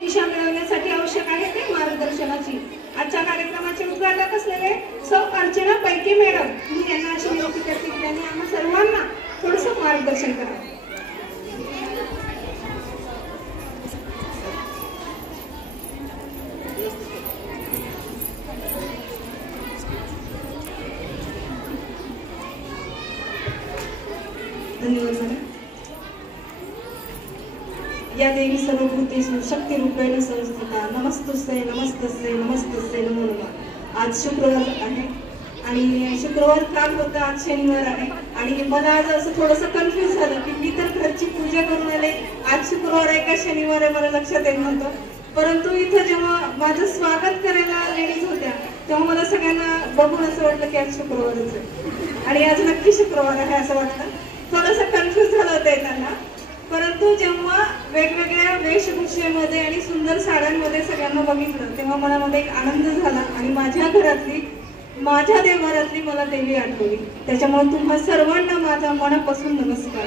दिशा मिळवण्यासाठी आवश्यक आहे ते मार्गदर्शनाची। आजच्या कार्यक्रमाचे उद्घाटक असलेले सौ अर्चना पैकी मॅडम मी यांना अशी विनंती करते की त्यांनी आम्हा सर्वांना थोडंसं मार्गदर्शन करावं। धन्यवाद। या देवी सर्वभूतेषु शक्तिरूपेण संस्थिता नमस्तुस्ते नमस्तुस्ते नमस्तुस्ते नमो नमः। आज शुक्रवार आहे आणि शुक्रवार काल होता, आज शनिवार आहे आणि मला आज असं थोडंसं कन्फ्यूज झालं की मी तर घरची पूजा करून आले, आज शुक्रवार आहे का शनिवार आहे मला लक्षात येत नव्हतं। परंतु इथं जेव्हा माझं स्वागत करायला लेडीज होत्या तेव्हा मला सगळ्यांना बघून असं वाटलं की आज शुक्रवारच आहे आणि आज नक्की शुक्रवार आहे असं वाटलं। थोडंसं कन्फ्यूज झालं होतं येताना, परंतु जेव्हा वेगवेगळ्या वेशभूषेमध्ये आणि सुंदर साड्यांमध्ये सगळ्यांना बघितलं तेव्हा मनामध्ये एक आनंद झाला आणि माझ्या घरातली माझ्या देवघरातली मला देवी आठवली। त्याच्यामुळे तुम्हा सर्वांना माझा मनापासून नमस्कार।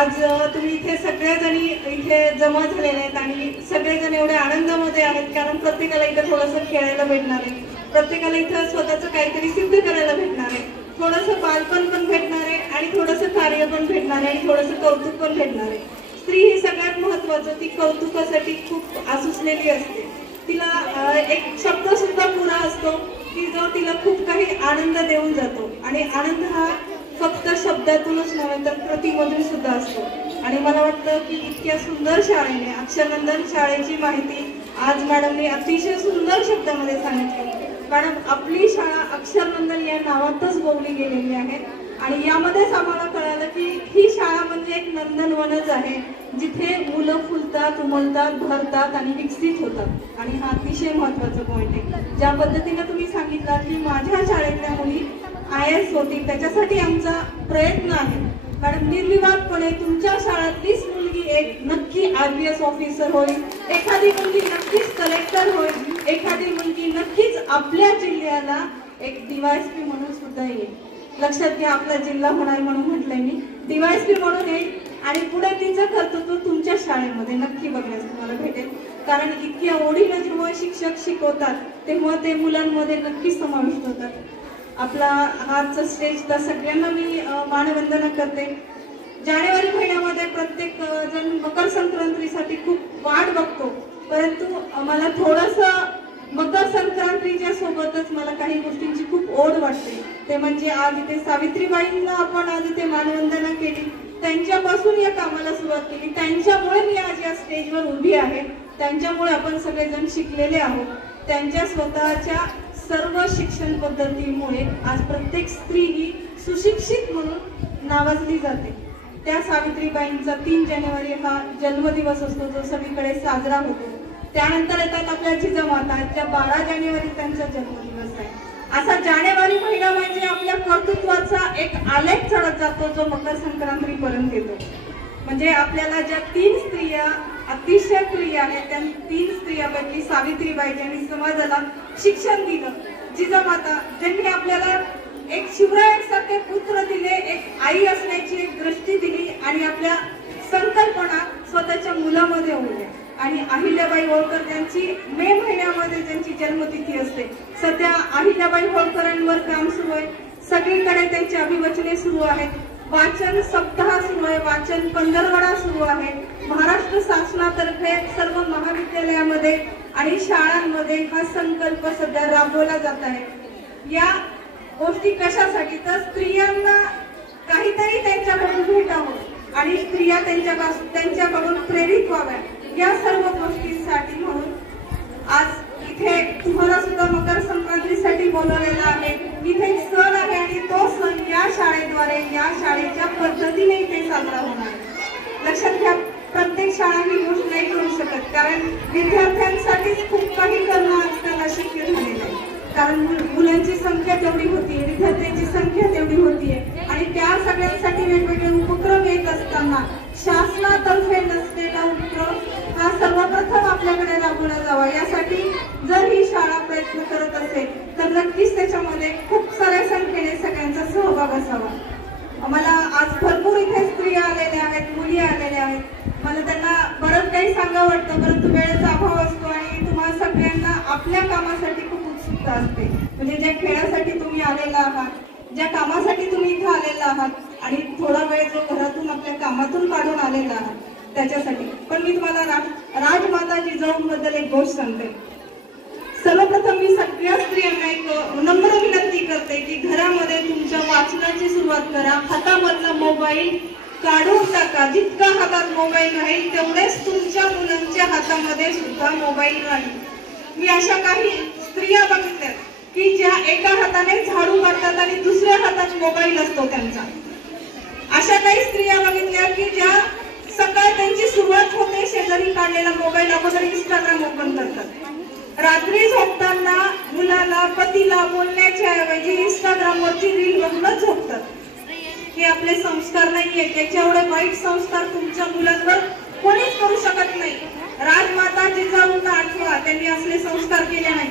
आज तुम्ही इथे सगळ्याजणी इथे जमा झालेले आहेत आणि सगळेजण एवढे आनंदामध्ये आहेत कारण प्रत्येकाला इथे थोडंसं खेळायला भेटणार आहे, प्रत्येकाला इथं स्वतःचं काहीतरी सिद्ध करायला भेटणार आहे, थोडंसं बालपण पण भेटणार आहे आणि थोडंसं कार्य पण भेटणार आहे आणि थोडंसं कौतुक पण भेटणार आहे। स्त्री ही सगळ्यात महत्वाचं, ती कौतुकासाठी खूप आसुसलेली असते, तिला एक शब्द सुद्धा पुरा असतो की जो तिला खूप काही आनंद देऊन जातो आणि आनंद हा फक्त शब्दातूनच नव्हे तर प्रतिमधून सुद्धा असतो। आणि मला वाटतं की इतक्या सुंदर शाळेने अक्षरनंदन शाळेची माहिती आज मॅडमने अतिशय सुंदर शब्दामध्ये सांगितली। मॅडम आपली शाळा अक्षरनंदन या नावातच बोलली गेलेली आहे आणि यामध्येच आम्हाला कळालं की ही शाळा म्हणजे एक नंदनवनच आहे जिथे मुलं फुलतात, उमलतात, भरतात आणि विकसित होतात आणि हा अतिशय महत्त्वाचा पॉईंट आहे। ज्या पद्धतीने तुम्ही सांगितलात की माझ्या शाळेतल्या मुली IAS होतील त्याच्यासाठी आमचा प्रयत्न आहे। मॅडम निर्विवादपणे तुमच्या शाळेतलीच मुलगी एक नक्की IPS ऑफिसर होईल, एखादी मुलगी नक्कीच कलेक्टर होईल, एखादी मुलगी नक्कीच आपल्या जिल्ह्याला एक DYSP म्हणून सुद्धा येईल। लक्षात घ्या, आपला जिल्हा होणार म्हणून म्हटलंय मी, DYSP म्हणून येईल आणि पुढे तिचं कर्तृत्व तुमच्या शाळेमध्ये नक्की बघण्यास तुम्हाला भेटेल कारण इतक्या ओढीनं जेव्हा शिक्षक शिकवतात तेव्हा ते मुलांमध्ये नक्की समाविष्ट होतात। आपला हाच स्टेज तर सगळ्यांना मी मानवंदना करते। जानेवारी महिन्यामध्ये प्रत्येक जण मकर संक्रांतीसाठी खूप वाट बघतो, परंतु मला थोडंसं मकर संक्रांतीच्या सोबतच मला काही गोष्टींची खूप ओढ वाटते। ते म्हणजे आज इथे सावित्रीबाईंना आपण आज इथे मानवंदना केली, त्यांच्यापासून या कामाला सुरुवात केली, त्यांच्यामुळे मी आज या स्टेजवर उभी आहे, त्यांच्यामुळे आपण सगळेजण शिकलेले आहोत, त्यांच्या स्वतःच्या सर्व शिक्षण पद्धतीमुळे आज प्रत्येक स्त्री ही सुशिक्षित म्हणून नावाजली जाते। त्या सावित्रीबाईंचा 3 जानेवारी हा जन्मदिवस असतो जो सगळीकडे साजरा होतो। त्यानंतर येतात आपल्या जिजामाता, त्या 12 जानेवारी त्यांचा जन्मदिवस आहे। असा जानेवारी महिना म्हणजे आपल्या कर्तृत्वाचा एक आलेख चढत जातो जो मकर संक्रांतीपर्यंत येतो। म्हणजे आपल्याला ज्या 3 स्त्रिया अतिशय प्रिय आहेत त्या 3 स्त्रियांपैकी सावित्रीबाई ज्यांनी समाजाला शिक्षण दिलं, जिजामाता ज्यांनी आपल्याला एक शिवरायांसारखे पुत्र दिले, एक आई असण्याची एक दृष्टी दिली आणि आपल्या संकल्पना स्वतःच्या मुलामध्ये ओढल्या, आणि अहिल्याबाई होळकर ज्यांची मे महिन्यामध्ये ज्यांची जन्मतिथी असते। सध्या अहिल्याबाई होळकरांवर काम सुरू आहे, सगळीकडे त्यांची अभिवचने सुरू आहेत, वाचन सप्ताह सुरू आहे, वाचन पंधरवडा सुरू आहे। महाराष्ट्र शासनातर्फे सर्व महाविद्यालयामध्ये आणि शाळांमध्ये हा संकल्प सध्या राबवला जात आहे। या गोष्टी कशासाठी तर स्त्रियांना काहीतरी त्यांच्याकडून भेटावं आणि स्त्रिया त्यांच्याकडून प्रेरित व्हाव्या, या सर्व गोष्टींसाठी म्हणून आज इथे तुम्हाला सुद्धा मकर संक्रांतीसाठी बोलवलेलं आहे। इथे एक सण आहे आणि तो सण या शाळेद्वारे या शाळेच्या पद्धतीने इथे साजरा होणार आहे। लक्षात घ्या, प्रत्येक शाळा ही गोष्ट नाही करू शकत कारण विद्यार्थ्यांसाठीच खूप काही करणं आजकाल अशक्य झालेलं आहे कारण मुलांची संख्या तेवढी होतीये, विद्यार्थ्यांची संख्या तेवढी होतीये आणि त्या सगळ्यांसाठी वेगवेगळे उपक्रम येत असताना शासनातर्फे नसलेला उपक्रम हा सर्वप्रथम आपल्याकडे राबवला जावा। यासाठी जर ही शाळा प्रयत्न करत असेल तर नक्कीच त्याच्यामध्ये खूप साऱ्या संख्येने सगळ्यांचा सहभाग असावा। मला आज भरपूर इथे स्त्रिया आलेल्या आहेत, मुली आलेल्या आहेत, मला त्यांना बरंच काही सांगावं वाटतं, परंतु वेळेचा अभाव असतो आणि तुम्हाला सगळ्यांना आपल्या कामासाठी खूप उत्सुकता असते. म्हणजे ज्या खेळासाठी तुम्ही आलेला आहात, ज्या कामासाठी तुम्ही इथं आलेला आहात आणि थोडा वेळ जो घरातून आपल्या कामातून काढून आलेला आहात त्याच्यासाठी. पण मी तुम्हाला राजमाता जिजाऊंबद्दल एक गोष्ट सांगते. सर्वप्रथम मी सगळ्या स्त्रियांना एक नम्र विनंती करते की घरामध्ये तुमच्या वाचनाची सुरुवात करा. हातामधला मोबाईल काढून टाका. जितका हातात मोबाईल राहील तेवढेच तुमच्या मुलांच्या हातामध्ये सुद्धा मोबाईल राहील. मी अशा काही स्त्रिया बघितल्या की ज्या एका हाताने झाडू काढतात आणि दुसऱ्या हातात मोबाईल असतो त्यांचा. अशा काही स्त्रिया बघितल्या की ज्या सकाळ त्यांची सुरुवात होते शेजारी काढलेला मोबाईल अगोदर इंस्टाग्राम ओपन करतात. रात्री झोपताना मुलाला पतीला बोलण्याच्या ऐवजी इंस्टाग्रामवरची रील बघूनच झोपतात. हे आपले संस्कार नाहीये. त्याच्या एवढे वाईट संस्कार तुमच्या मुलांवर कोणीच करू शकत नाही. राजमाता जिजाऊंना आठवा, त्यांनी असले संस्कार केले नाही.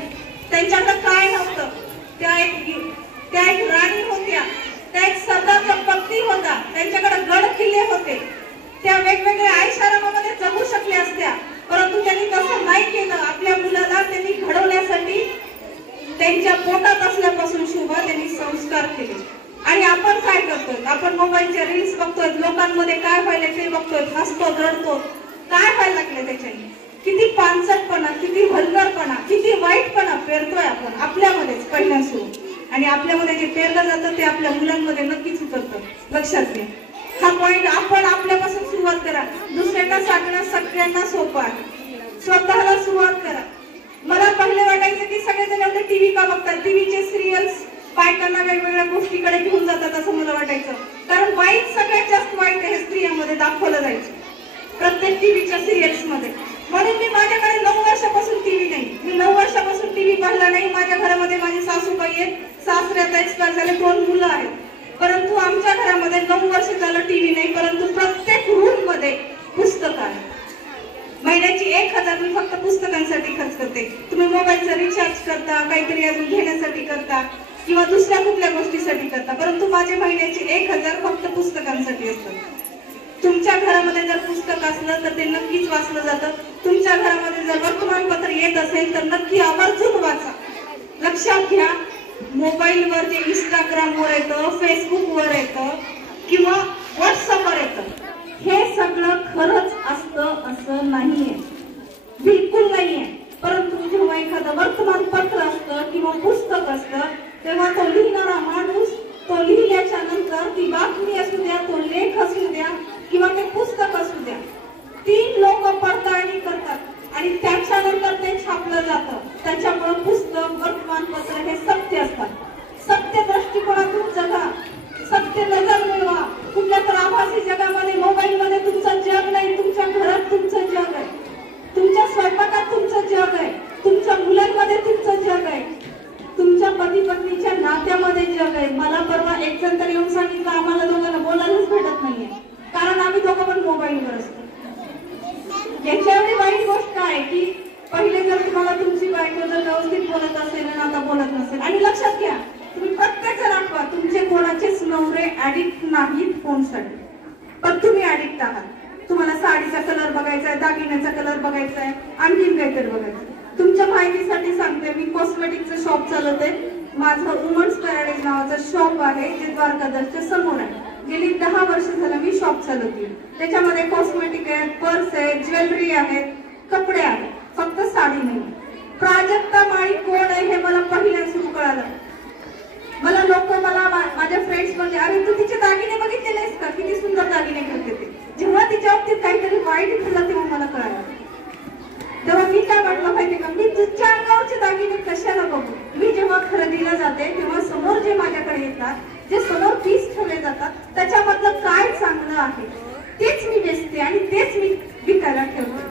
त्यांच्याकडे काय नव्हतं. त्या एक राणी होत्या, त्या एक सरदारचा पत्नी होता, त्यांच्याकडे गड किल्ले होते. त्या वेगवेगळ्या आयशारामामध्ये जगू शकल्या असत्या, परंतु त्यांनी तसं नाही केलं. आपल्या मुलाला त्यांनी घडवण्यासाठी त्यांच्या पोटात असल्यापासून शुभा त्यांनी संस्कार केले. आणि आपण काय करतोय? आपण मोबाईलच्या रील्स बघतोय, लोकांमध्ये काय व्हायला ते बघतोय, हसतो रडतो. काय व्हायला लागले त्याच्याने? किती पानसटपणा, किती भलगरपणा, किती वाईटपणा पेरतोय आपण आपल्यामध्येच पहिल्या सुरू. आणि आपल्यामध्ये जे पेरलं जातं ते आपल्या मुलांमध्ये नक्कीच उतरतं. लक्षात घ्या हा पॉइंट. आपण आपल्यापासून सुरुवात करा. दुसऱ्यांना सांगणं सगळ्यांना सोपं आहे. स्वतःला सुरुवात करा. मला पहिले वाटायचं की सगळेजण एवढे टीव्ही का बघतात, टीव्हीचे सिरियल्स बायकांना वेगवेगळ्या गोष्टीकडे घेऊन जातात असं मला वाटायचं. कारण वाईट सगळ्यात जास्त वाईट हे स्त्रियांमध्ये दाखवलं जायचं प्रत्येक टीव्हीच्या सिरियल्स मध्ये. म्हणून मी माझ्याकडे 9 वर्षापासून टीव्ही नाही. मी 9 वर्षापासून टीव्ही पाहिला नाही. माझ्या घरामध्ये माझी सासूबाई आहेत, सासरे आता एक्सपायर झाले, 2 मुलं आहेत. परंतु आमच्या घरामध्ये 9 वर्ष झालं टीव्ही नाही, परंतु प्रत्येक रूम मध्ये पुस्तक आहे. महिन्याची 1000 मी फक्त पुस्तकांसाठी खर्च करते. तुम्ही मोबाईलचा रिचार्ज करता, काहीतरी अजून घेण्यासाठी करता किंवा दुसऱ्या कुठल्या गोष्टीसाठी करता, परंतु माझे महिन्याचे 1000 फक्त पुस्तकांसाठी असतात. तुमच्या घरामध्ये जर पुस्तक असलं तर ते नक्कीच वाचलं जातं. तुमच्या घरामध्ये जर वर्तमानपत्र येत असेल तर नक्की आवर्जून वाचा. लक्षात घ्या, मोबाईलवर जे इंस्टाग्रामवर येतं, फेसबुकवर येतं किंवा व्हॉट्सअपवर येतं, हे सगळं खरंच असतं असं नाहीये, बिलकुल नाहीये. परंतु जेव्हा एखादं वर्तमानपत्र असतं किंवा पुस्तक असतं तेव्हा तो लिहिणारा माणूस, तो लिहिल्याच्या नंतर ती बातमी असू द्या, तो लेख असू द्या किंवा ते पुस्तक असू द्या, 3 लोक पडताळणी करतात आणि त्याच्यानंतर ते छापलं जातं. त्याच्यामुळे पुस्तक, वर्तमानपत्र हे सत्य असतात. सत्य दृष्टिकोनातून जगा, सत्य नजर मिळवा. कुठल्या तर आभासी जगामध्ये, मोबाईलमध्ये तुमचं जग नाही. तुमच्या घरात तुमचं जग आहे, तुमच्या स्वयंपाकात तुमचं जग आहे, तुमच्या मुलांमध्ये तुमचं जग आहे, तुमच्या पती पत्नीच्या नात्यामध्ये जग आहे. मला परवा एक जण तर येऊन सांगितलं आम्हाला दोघांना बोलायलाच भेटत नाहीये, कारण आम्ही दोघं पण मोबाईलवर असतो. याच्या एवढी वाईट गोष्ट आहे की पहिले जर तुम्हाला तुमची बायको जर व्यवस्थित बोलत असेल आणि आता बोलत नसेल, आणि लक्षात घ्या तुम्ही प्रत्येक जण आठवा, तुमचे कोणाचेच नवरे ऍडिक्ट नाहीत फोनसाठी, पण तुम्ही ऍडिक्ट आहात. तुम्हाला साडीचा कलर बघायचा आहे, दागिन्याचा कलर बघायचा आहे, आणखीन काहीतरी बघायचं. तुमच्या माहितीसाठी सांगते, मी कॉस्मेटिकचं शॉप चालवते. माझं वुमन्स पॅराडाईज नावाचं शॉप आहे जे द्वारकादासच्या समोर आहे. गेली 10 वर्ष झालं मी शॉप चालवते. त्याच्यामध्ये कॉस्मेटिक आहेत, पर्स आहेत, ज्वेलरी आहेत, कपडे आहेत, फक्त साडी नाही. प्राजक्ता माळी कोण आहे हे मला पहिल्या सुरू कळालं. मला लोक, मला माझ्या फ्रेंड्स म्हणजे, अरे तू तिचे दागिने बघितले नाहीस का, किती सुंदर दागिने घालते ते. जेव्हा तिच्या बाबतीत काहीतरी वाईट घडलं तेव्हा मला कळालं. तेव्हा मी काय म्हटलं माहितीये का, मी तुझ्या अंगावरचे दागिने कशाला बघू. मी जेव्हा खरेदीला जाते तेव्हा समोर जे माझ्याकडे येतात, जे समोर पीस ठेवले जातात, त्याच्यामधलं काय चांगलं आहे तेच मी वेचते आणि तेच मी विकायला ठेवते.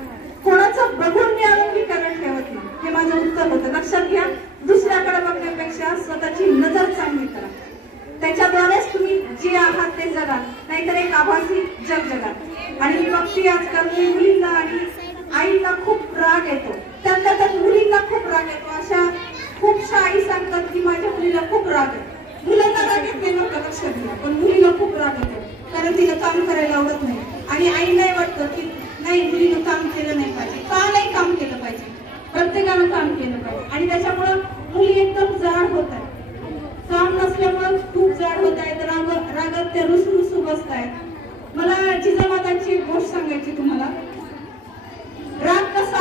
कोणाचं बघून मी आणून विकायला ठेवत नाही. हे माझं उत्तर होतं. लक्षात घ्या, दुसऱ्याकडे बघण्यापेक्षा स्वतःची नजर चांगली करा. त्याच्याद्वारेच तुम्ही जे आहात ते जगा, नाहीतर एक आभासी जग जगा. आणि मी बघते आजकाल मुलींना आणि आईला खूप राग येतो, त्यात मुलींना खूप राग येतो. अशा खूपशा आई सांगतात की माझ्या मुलीला खूप राग आहे. मुलांना राग येत नाही बरं, लक्षात घ्या, पण मुलीला खूप राग येतो कारण तिला काम करायला आवडत नाही. आणि आई नाही वाटतं की नाही मुलीनं काम केलं नाही पाहिजे. का नाही काम केलं पाहिजे? प्रत्येकानं काम केलं पाहिजे. आणि त्याच्यामुळं मुली एकदम जाड होत आहेत. काम नसल्यामुळं खूप जाड होत आहेत. रागात त्या रुसरुसू बसत आहेत. मला जिजामातांची एक गोष्ट सांगायची तुम्हाला. राग कसा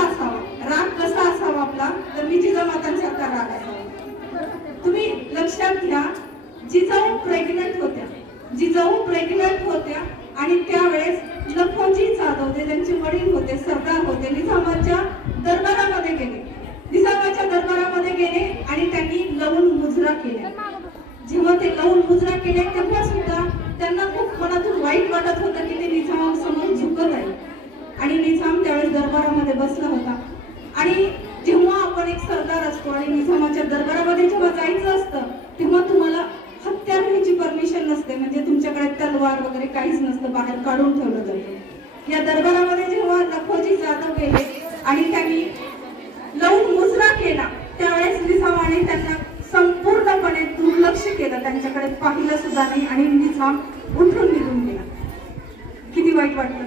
असावा आपला, तर मी जिजामातांसारखा राग असावा. तुम्ही लक्षात घ्या, जिजाऊ प्रेग्नंट होत्या आणि त्यावेळेस लखोजी जाधव जे त्यांचे वडील होते, सरदार होते, निजामाच्या दरबारामध्ये गेले आणि त्यांनी लवून मुजरा केल्या. जेव्हा ते लवून मुजरा केल्या तेव्हा सुद्धा त्यांना खूप मनातून वाईट वाटत होतं की ते निजामासमोर झुकत आहे. आणि निजाम त्यावेळेस दरबारामध्ये बसला होता. आणि जेव्हा आपण एक सरदार असतो आणि निजामाच्या दरबारामध्ये जेव्हा जायचं असतं तेव्हा तुम्हाला हत्यार घ्यायची परमिशन नसते. म्हणजे तुमच्याकडे तलवार वगैरे काहीच नसतं, बाहेर काढून ठेवलं जातं. या दरबारामध्ये जेव्हा लखोजी जाधव गेले आणि त्यांनी लवून मुजरा केला त्यावेळेस निजामाने त्यांना संपूर्णपणे दुर्लक्ष केलं, त्यांच्याकडे पाहिलं सुद्धा नाही आणि निजाम उठून निघून गेला. किती वाईट वाटलं.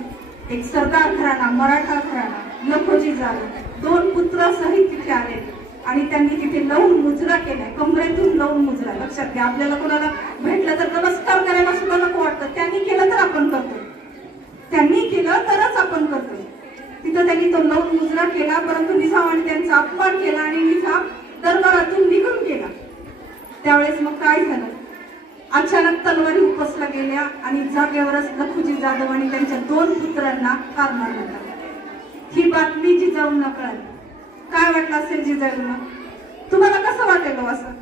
एक सरदार घराणा, मराठा घराणा, लखोजी जाधव 2 पुत्र सहित तिथे आले आणि त्यांनी तिथे लवून मुजरा केलाय, कमरेतून लवून मुजरा. लक्षात घ्या, आपल्याला कोणाला भेटलं तर नमस्कार करायला सुद्धा नको वाटतं. त्यांनी केलं तर आपण करतो, त्यांनी केलं तरच आपण करतो. तिथं त्यांनी तो लवून मुजरा केला, परंतु निजामाने त्यांचा अपमान केला आणि निजाम दरबारातून निघून गेला. त्यावेळेस मग काय झालं, अचानक तलवारी उपसला गेल्या आणि जागेवरच लखोजी जाधव आणि त्यांच्या 2 पुत्रांना ठार मारण्यात आलं. ही बातमी जिजाऊंना कळाली. काय वाटलं असेल जिजाऊंना? तुम्हाला कसं वाटेल असं?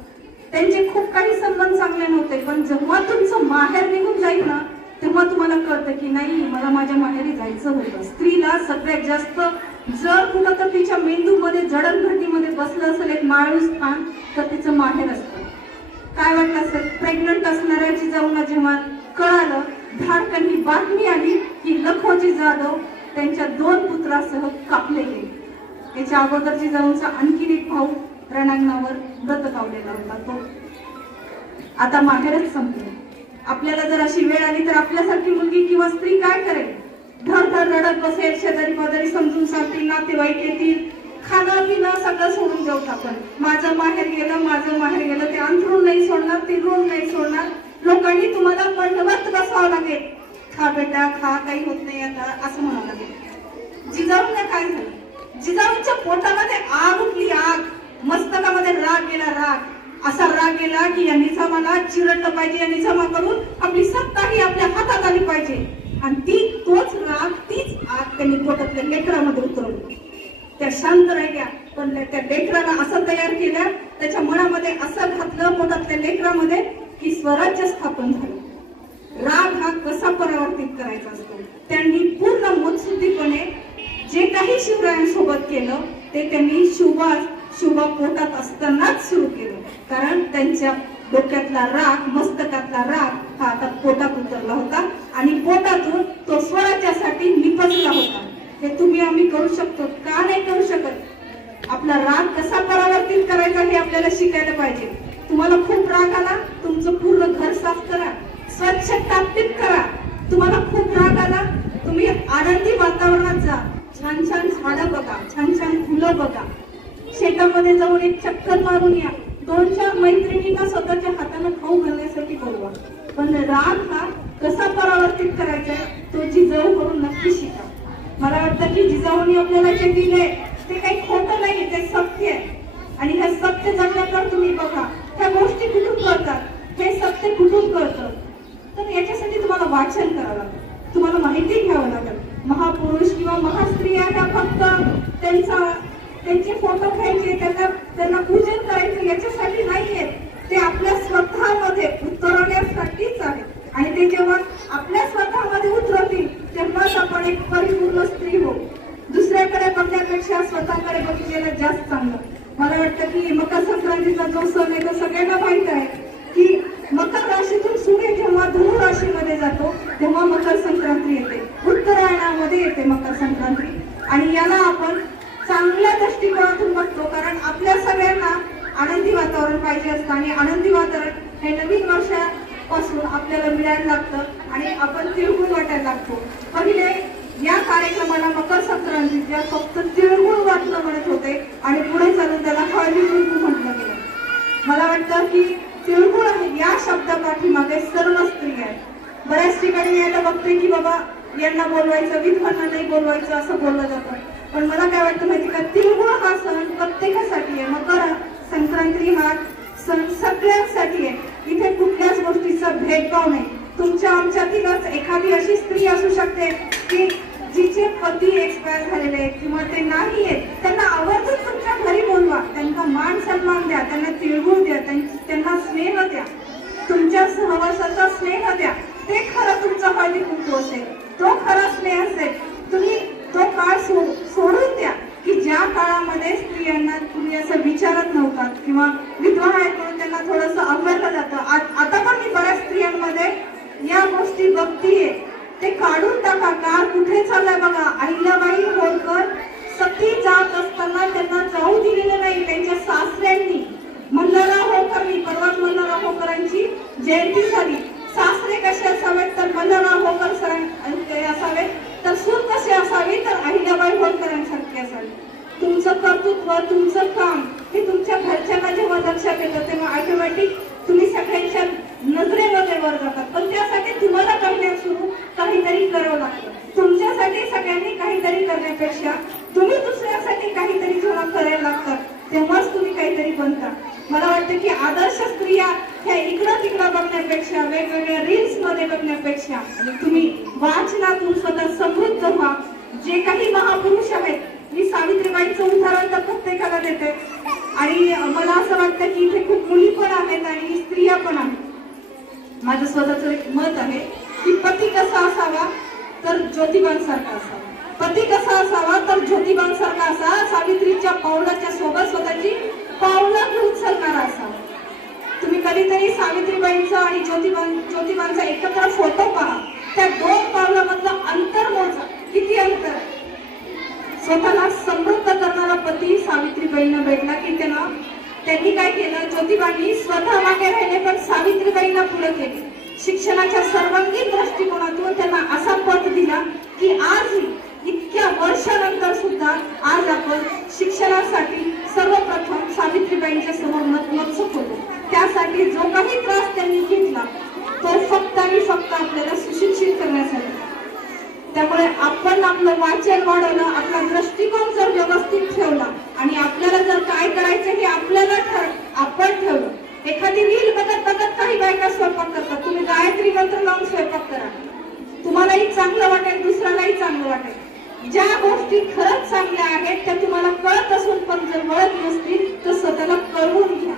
त्यांचे खूप काही संबंध चांगले नव्हते, पण जेव्हा तुमचं माहेर निघून जाईल ना तेव्हा तुम्हाला कळतं की नाही, मला माझ्या माहेरी जायचं होतं. स्त्रीला सगळ्यात जास्त जर कुठं तर तिच्या मेंदूमध्ये जडणघडणीमध्ये बसलं असेल एक माळूस स्थान तर तिचं माहेर असतं. काय वाटलं असेल प्रेग्नंट असणाऱ्या जिजाऊंना जेव्हा कळालं, धाडकनी बातमी आली की लखोजी जाधव त्यांच्या 2 पुत्रासह कापले गेले. याच्या अगोदर जिजाऊंचा आणखीन एक भाऊ रणांगणावर व्रत पावलेला होता, तो आता माहेरच संपले. आपल्याला जर अशी वेळ आली तर आपल्यासारखी मुलगी किंवा स्त्री काय करेल? धड धड रडत बसेल, शेजारी पाजारी समजून सांगतील, नातेवाईक येतील, खाणं पिणं सगळं सोडून जाऊ आपण. माझं माहेर गेलं, ते अंथरूण नाही सोडणार, ते ऋण नाही सोडणार. लोकांनी तुम्हाला मंडपात बसावं लागेल, खा बेटा खा, काही होत नाही आता, असं म्हणावं लागेल. जिजाऊंना काय झालं? जिजाऊंच्या पोटामध्ये आग उठली, आग. मस्तकामध्ये राग गेला, राग. असा राग गेला की या निजामाला चिरडलं पाहिजे, या निजामाकडून आपली सत्ता ही आपल्या हातात आली पाहिजे. आणि तोच राग, तीच आग त्यांनी पोटातल्या लेकरामध्ये उतरवली. त्या शांत राहिल्या, पण त्या लेकराला असं तयार केलं, त्याच्या मनामध्ये असं घातलं पोटातल्या लेकरामध्ये की स्वराज्य स्थापन झालं. राग हा कसा परावर्तित करायचा असतो. त्यांनी पूर्ण मुत्सुद्दीपणे जे काही शिवरायांसोबत केलं ते त्यांनी शिवबा पोटात असतानाच सुरू केलं. कारण त्यांच्या डोक्यातला राग, मस्तकातला राग हा आता पोटात उतरला होता आणि पोटातून तो स्वराज्यासाठी निपजला होता. हे तुम्ही आम्ही करू शकतो, का नाही करू शकत? आपला राग कसा परावर्तित करायचा हे आपल्याला शिकायला पाहिजे. तुम्हाला खूप राग आला, तुमचं पूर्ण घर साफ करा, स्वच्छ टापटीप करा. तुम्हाला खूप राग आला, तुम्ही आनंदी वातावरणात जा, छान छान झाडं बघा, छान छान फुलं बघा, शेतामध्ये जाऊन एक चक्कर मारून या, 2-4 मैत्रिणींना स्वतःच्या हाताने खाऊ घालण्यासाठी बोलवा. पण राग हा कसा परावर्तित करायचा तो जिजाऊ करून नक्की शिका. मला वाटतं की जिजाऊंनी आपल्याला जे दिलंय ते काही खोटं नाही, ते सत्य आहे. आणि हे सत्य जगण्याकडे तुम्ही बघा, ह्या गोष्टी कुठून कळतात, हे सत्य कुठून कळतं? तर याच्यासाठी तुम्हाला वाचन करावं लागेल, तुम्हाला माहिती घ्यावं लागेल. महापुरुष किंवा महास्त्रिया ह्या फक्त त्यांचे फोटो घ्यायचे, त्यांना पूजन करायचं याच्यासाठी नाहीये, ते आपल्या स्वतःमध्ये उतरवण्यासाठीच आहे. आणि ते जेव्हा आपल्या स्वतःमध्ये उतरवतील तेव्हाच आपण एक परिपूर्ण स्त्री होऊ. दुसऱ्याकडे बघण्यापेक्षा स्वतःकडे बघितलेलं जास्त चांगलं. मला वाटतं की मकर संक्रांतीचा जो सण आहे तो सगळ्यांना माहित आहे की मकर राशीतून सूर्य जेव्हा धनु राशीमध्ये जातो तेव्हा मकर संक्रांती येते, उत्तरायणामध्ये येते मकर संक्रांती. आणि याला आपण चांगल्या दृष्टिकोनातून बघतो, कारण आपल्या सगळ्यांना आनंदी वातावरण पाहिजे असतं आणि आनंदी वातावरण हे नवीन वर्षापासून आपल्याला मिळायला लागतं आणि आपण तिळगुळ वाटायला लागतो. पहिले या कार्यक्रमाला मकर ज्या फक्त तिळगुळ वाटणं म्हणत होते आणि पुढे चालून त्याला हळदी कुंकू म्हटलं गेलं. मला वाटतं की तिळगुळ आहे या शब्दापाठीमागे सर्व स्त्री आहेत. बऱ्याच ठिकाणी मी आता बघते की बाबा यांना बोलवायचं, विधवांना नाही बोलवायचं असं बोललं जातं. पण मला काय वाटतं माहिती का, तिळगुळ हा सण प्रत्येकासाठी आहे. मकर संक्रांती हा सण सगळ्यांसाठी आहे. इथे कुठल्याच गोष्टीचा भेदभाव नाही. तुमच्या आमच्यातीलच एखादी अशी स्त्री असू शकते की जिचे पती एक्सपायर झालेले आहेत किंवा ते नाही आहेत, त्यांना आवर्जून तुमच्या घरी बोलवा, त्यांना मान सन्मान द्या, त्यांना तिळगुळ द्या, त्यांना स्नेह द्या, तुमच्या सहवासाचा स्नेह द्या. ते खरं तुमचं हळदी कुंकू असेल, तो खरा स्नेह असेल. तुम्ही तो काळ सोडून द्या की ज्या काळामध्ये स्त्रियांना तुम्ही असं विचारत नव्हतात किंवा विधवा आहेत म्हणून त्यांना थोडंसं अवघडलं जातं. आता पण मी बऱ्याच स्त्रियांमध्ये या गोष्टी बघतीये. ते काढून टाका. काळ कुठे चाललाय बघा. अहिल्याबाई होळकर सती जात असताना त्यांना जाऊ दिलेलं नाही त्यांच्या सासऱ्यांनी. मल्हारराव होळकर, मी परवाच मल्हारराव होळकरांची जयंती झाली. सासरे कसे असावेत तर मल्हारराव होळकर सरांचे असावेत, तर सून कसे असावे तर अहिल्याबाई होळकरांसारखे असावे. तुमचं कर्तृत्व, तुमचं काम हे तुमच्या घरच्यांना जेव्हा लक्षात येतं तेव्हा ऑटोमॅटिक तुम्ही सगळ्यांच्या नजरेमध्ये वर जातात. पण त्यासाठी तुम्हाला करण्यासुरू काहीतरी करावं लागतं. तुमच्यासाठी सगळ्यांनी काहीतरी करण्यापेक्षा तुम्ही दुसऱ्यासाठी काहीतरी जेव्हा करायला लागतात तेव्हाच तुम्ही काहीतरी बनता. मला वाटतं की आदर्श स्त्रिया ह्या इकडं तिकडं बघण्यापेक्षा, वेगवेगळ्या रील्स मध्ये बघण्यापेक्षा तुम्ही वाचनातून स्वतः समृद्ध व्हा. जे काही महापुरुष आहेत, मी सावित्रीबाईंचं उदाहरण तर प्रत्येकाला देते आणि मला असं वाटतं की इथे खूप मुली पण आहेत आणि स्त्रिया पण आहेत. माझं स्वतःचं एक मत आहे की पती कसा असावा तर ज्योतिबांसारखा असावा. पती कसा असावा तर ज्योतिबांसारखा असा, सावित्रीच्या पावलाच्या सोबत स्वतःची पावलं घेऊन चालणारा असावा. तुम्ही कधीतरी सावित्रीबाईंचा आणि ज्योतिबांचा एकत्र फोटो पहा. त्या 2 पावलामधलं अंतर मोजा, किती अंतर आहे. स्वतःला समृद्ध करणारा पती सावित्रीबाईंना भेटला की त्यांनी काय केलं, ज्योतिबांनी स्वतः मागे राहिले पण सावित्रीबाईंना पुढे केले. शिक्षणाच्या सर्वांगीण दृष्टिकोनातून त्यांना असा पट दिला की आजही इतक्या वर्षानंतर सुद्धा आज आपण शिक्षणासाठी सर्वप्रथम सावित्रीबाईंच्या समोर नतमस्तक होतो. त्यासाठी जो काही त्रास त्यांनी घेतला तो फक्त आणि फक्त आपल्याला सुशिक्षित करण्यासाठी. त्यामुळे आपण आपलं वाचन वाढवलं, आपला दृष्टिकोन जर व्यवस्थित ठेवला आणि आपल्याला जर काय करायचं हे आपल्याला आपण ठेवलं. एखादी रील बघत बघत काही बायका स्वयंपाक करतात. तुम्ही गायत्री मंत्र लावून स्वयंपाक करा, तुम्हालाही चांगलं वाटेल, दुसऱ्यालाही चांगलं वाटेल. ज्या गोष्टी खरंच चांगल्या आहेत त्या तुम्हाला कळत असून पण जर वळत नसतील तर स्वतःला कळवून घ्या.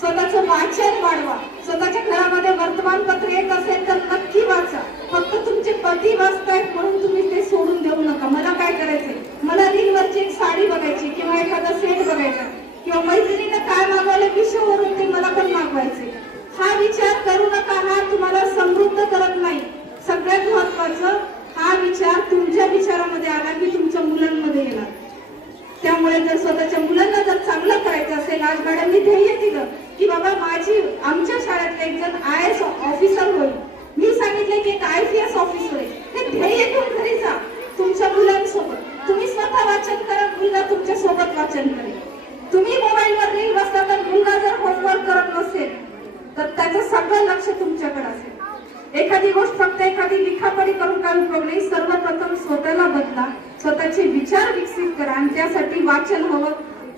स्वतःचं वाचन वाढवा. स्वतःच्या घरामध्ये वर्तमानपत्र येत असेल तर नक्की वाचा. फक्त तुमचे पती वाचतायत म्हणून तुम्ही ते सोडून देऊ नका. मला काय करायचंय, मला रीलवरची एक साडी बघायची किंवा एखादा सेट बघायचा किंवा मैत्रिणीनं काय मागवलं मिशोवरून ते मला पण मागवायचे, हा विचार करू नका. हा तुम्हाला समृद्ध करत नाही. सगळ्यात महत्वाचं, हा विचार तुमच्या विचारामध्ये आला की तुमच्या मुलांमध्ये येणार. त्यामुळे जर स्वतःच्या मुलांना जर चांगलं करायचं असेल, आज मॅडमनी ध्येय दिलं की बाबा आमच्या शाळेतले एक जण IAS ऑफिसर होईल, मी सांगितले की एक IPS ऑफिसर होईल. हे ध्येय घेऊन घरी जा तुमच्या मुलांसोबत. तुम्ही स्वतः वाचन करा, मुलगा तुमच्या सोबत वाचन करेल. तुम्ही मोबाईलवर रील बसता तर मुलगा जर होमवर्क करत नसेल तर त्याचं सगळं लक्ष तुमच्याकडे असेल. एखादी गोष्ट फक्त एखादी लिखापडी करून काय उपयोग नाही. सर्वप्रथम स्वतःला बदला, स्वतःचे विचार विकसित करा आणि त्यासाठी वाचन हवं.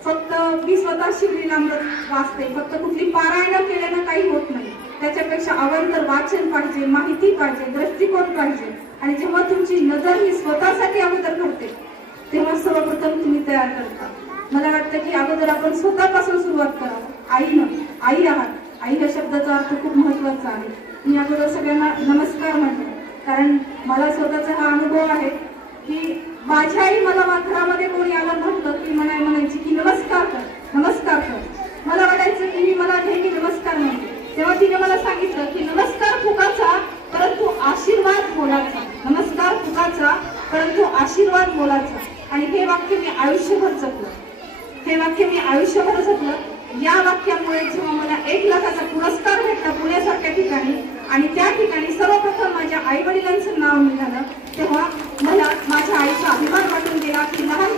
फक्त मी स्वतः शिवलीलामृत वाचते, फक्त कुठली पारायण केल्यानं काही होत नाही. त्याच्यापेक्षा अवांतर वाचन पाहिजे, माहिती पाहिजे, दृष्टिकोन पाहिजे. आणि जेव्हा तुमची नजर ही स्वतःसाठी अगोदर घडते तेव्हा सर्वप्रथम तुम्ही तयार करता. मला वाटतं की अगोदर आपण स्वतःपासून सुरुवात करावं. आई आहात. आई ह्या शब्दाचा अर्थ खूप महत्वाचा आहे. मी अगोदर सगळ्यांना नमस्कार म्हणते कारण मला स्वतःचा हा अनुभव आहे की माझी आई मला घरामध्ये कोणी आलं म्हटलं की म्हणायची की नमस्कार कर. मला वाटायचं की मला नेहमी नमस्कार म्हणते. तेव्हा तिने मला सांगितलं की नमस्कार फुकाचा परंतु आशीर्वाद मोलाचा. नमस्कार फुकाचा परंतु आशीर्वाद मोलाचा. आणि हे वाक्य मी आयुष्यभर जपलं. या वाक्यामुळे जेव्हा मला 1 लाखाचा पुरस्कार भेटला पुण्यासारख्या ठिकाणी आणि त्या ठिकाणी सर्वप्रथम माझ्या आई वडिलांचं नाव निघालं तेव्हा मला माझ्या आईचा अभिमान वाटून गेला की लहान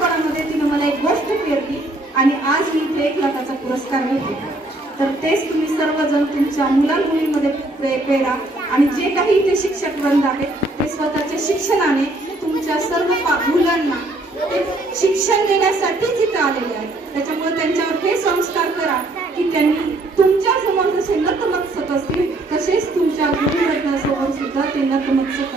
तर तेच तुम्ही सर्वजण तुमच्या मुलांमुलींमध्ये पेरा आणि जे काही इथे शिक्षक वृंद आहेत ते स्वतःच्या शिक्षणाने तुमच्या सर्व मुलांना ते शिक्षण देण्यासाठीच इथे आलेले आहेत. त्याच्यामुळे त्यांच्यावर हे संस्कार करा की त्यांनी तुमच्या समोर जसे नतमस्तक असतील तसेच तुमच्या गुरुरत्नासमोर सुद्धा ते नतमस्तक